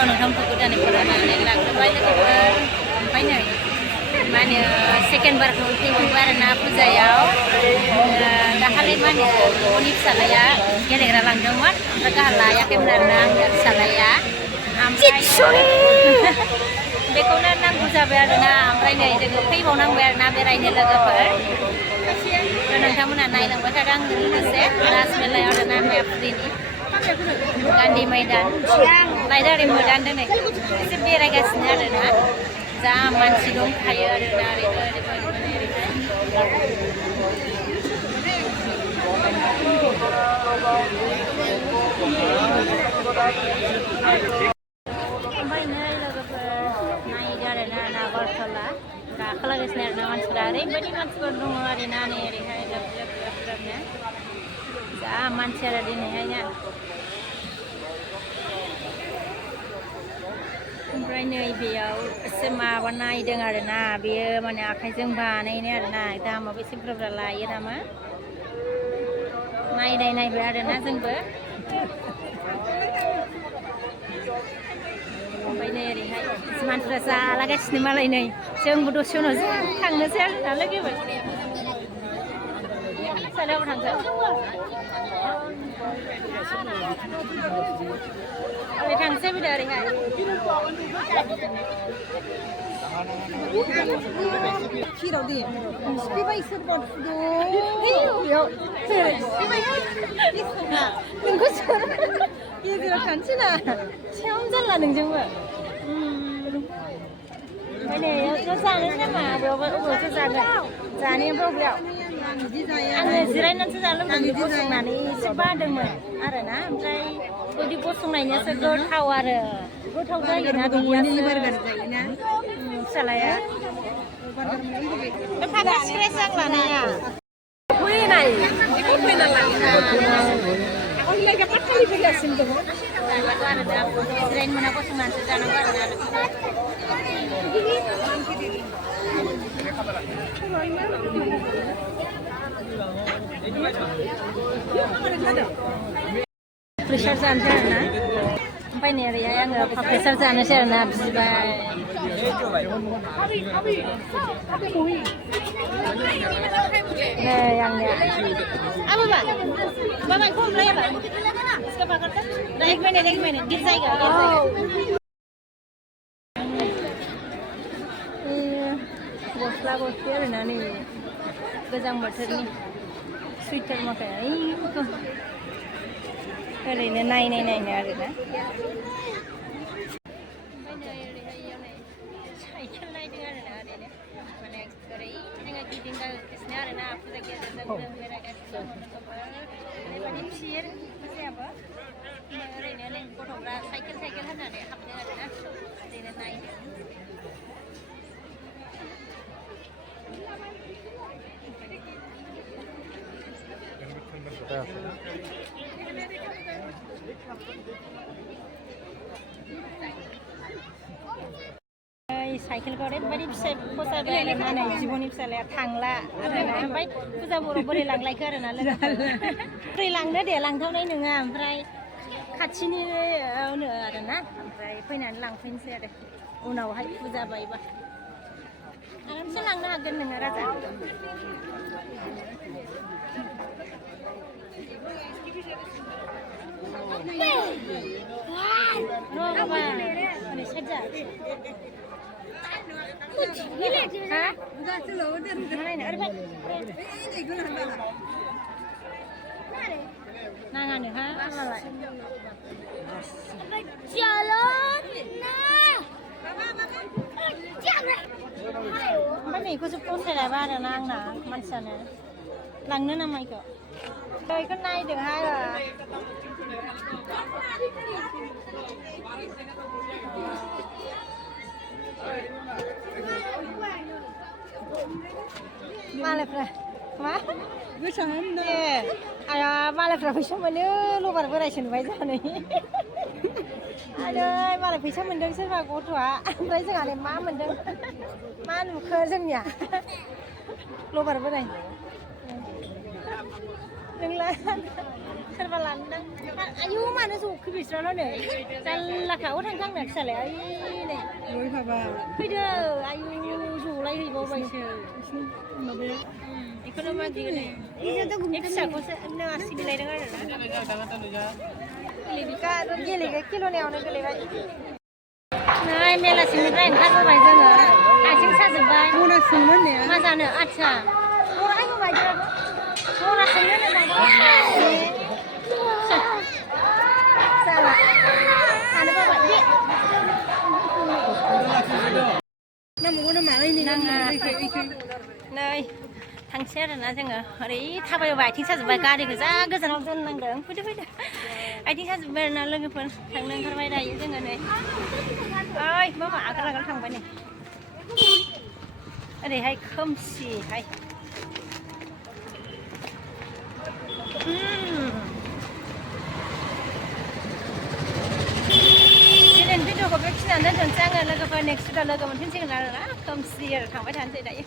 गिबियाव नोंथांखौ गोदानै फरायनानै लाग्रोबाय लोगोफोर ओमफ्राय नै मा होनो सेकेन्ड बारखौ फैबावबाय आरोना फुजायाव दाखालि मा होनो बिब'नि फिसालाया गेलेग्रा लांदोंमोन ओमफ्राय गाहा लायाखैमोन आरोना आंनि फिसालाया ओमफ्राय बेखौनो नांगौ जाबाय आरोना ओमफ्राय नै जोङो फैबावनांबाय आरोना बेरायनो लोगोफोर नोंथांमोना नायलांबाय थादों आंजों लोगोसे राजमेलायाव आरोना मेफ्रिनि गान्धी मैदान लाइदारि मैदान दिनै एसे बेरायगासिनो आरोना जा मानसि दंखायो आरोना ओमफ्राय नै लोगोफोर नायदो आरोना नागारट'ला गाखोलागासिनो आरोना मानसिफोरा ओरैबायदि मानसिफोर दङ आरोना नै ओरैहाय ग्राबनो जा मानसि आरो दिनैहायना ओमफ्राय नै बेयाव एसे माबा नायदों आरोना बेयो माने आखाइजों बानायनाय आरोना दामाबो एसे बुरजा लायो नामा नायबाय आरोना जोंबो ओमफ्राय नै ओरैहाय मानसिफ्रा जालागासिनो मालाय नै जोंबो दसे उनाव थांनोसै आरोना लोगोफोर सालायावबो थांसै ओरै थांसै बिदो ओरैहाय Kira dia. Bebai serbat do. Yo. Bebai. Nunggu suara. Iya kira kanci lah. Siapa jalan nunggu. Ini ya sana sama. Bawa sana. Sana yang bawa. Ane zirainan sejalan bagi bosongnani sebadengmon. Arena, oमफ्राय bodi bosongnainya segotau आरो. गोथाव जायोना बेनिया फिसालाया फागा scratch आं लानाया फैनाय बेखौ फैना लाङो आंलाय दा पाथालि फैगासिनो दङ आरो दा जिरायनो मोना गसंनानैसो जानांगौ आरोना प्रेसार जानोसै आरोना ओमफ्राय नै ओरैहाय आङो प्रेसार जानोसै आरोना बिबाय नै आंनिया बाबाय खम लायोबा एक मिनिट गिर जायगा गस्ला गस्ला आरोना नै गोजां बोथोरनि सुइटार माखाया ओरैनो नायनो आरोना साइकेल नायदों आरोना ओरैनो माने ओरै जोङो गिदिंगासिनो आरोना फुजा गेजेरजों जों बेरायगासिनो ओरैबायदि फिसियो फुजायाबो ओरैनो नै गथ'फ्रा साइकेल होननानै हाबदों आरोना ओरैनो नायदों साइकेलखौ ओरैबायदि फिसा फसायबाय आरोना नै जिबौनि फिसालाया थांला आरोना ओमफ्राय फुजा बर' बोरै लांलायखो आरोना लोगोफोर बोरै लांनो दे लांथावनाय नङा ओमफ्राय खाथिनिनो आरोना ओमफ्राय फैनानै लांफैनोसै आरो उनावहाय फुजा बायबा आरामसे लांनो हागोन नोङो राजा Nangan ha malah. Jalan. Mbak ni ko sepon saya ba ada nang na mansana. Langno namai ko. Đây con này được hai rồi. Malepra. Ma? Bisa hendak. Ayah malepra bisa mana? Luar berai baik sana. Aduh, malah bisa mendeng sih pak tua. Berai sekali ma mendeng. Mana kerjanya? Luar berai. 1 ล้าน सोरबा लांदों आयु मानो जौखो बिस्रानाव नै जाल्लाखा थांखांनो फिसालाया ओइ नै ओइ बाबा फैदो आयु जलायहैबावबायसो बेखौनो मागियो नै फिसाखौसो आसि बिलायदों आरोना गेलेगा किल'नियावनो गोलैबाय नै मेलासिमनिफ्राय ओंखारबोबाय जोङो आथिं साजोब्बाय मना सोंनो होननाया मा जानो आदसा आयु बायदों मना सोंनो होननाय जाला थानो बाबाय नांगौ नामा नाङा नै थांसै आरोना जोङो ओरै थाबायबाय आथिं साजोब्बाय गारिखौ जा गोजानाव दोननांदों फैदो आथिं साजोब्बाय आरोना लोगोफोर थांनो ओंखारबाय दायो जोङो नै ओइ मामा आगोल थांबाय नै ओरैहाय खोमसिहाय दिनैनि भिडिअखौ बेखिनियावनो दोनसै आङो लोगोफोर नेक्स्ट भिडिअ लोगो मोनफिनसिगोन आरोना खोमसि आरो थांबाय थानोसै दायो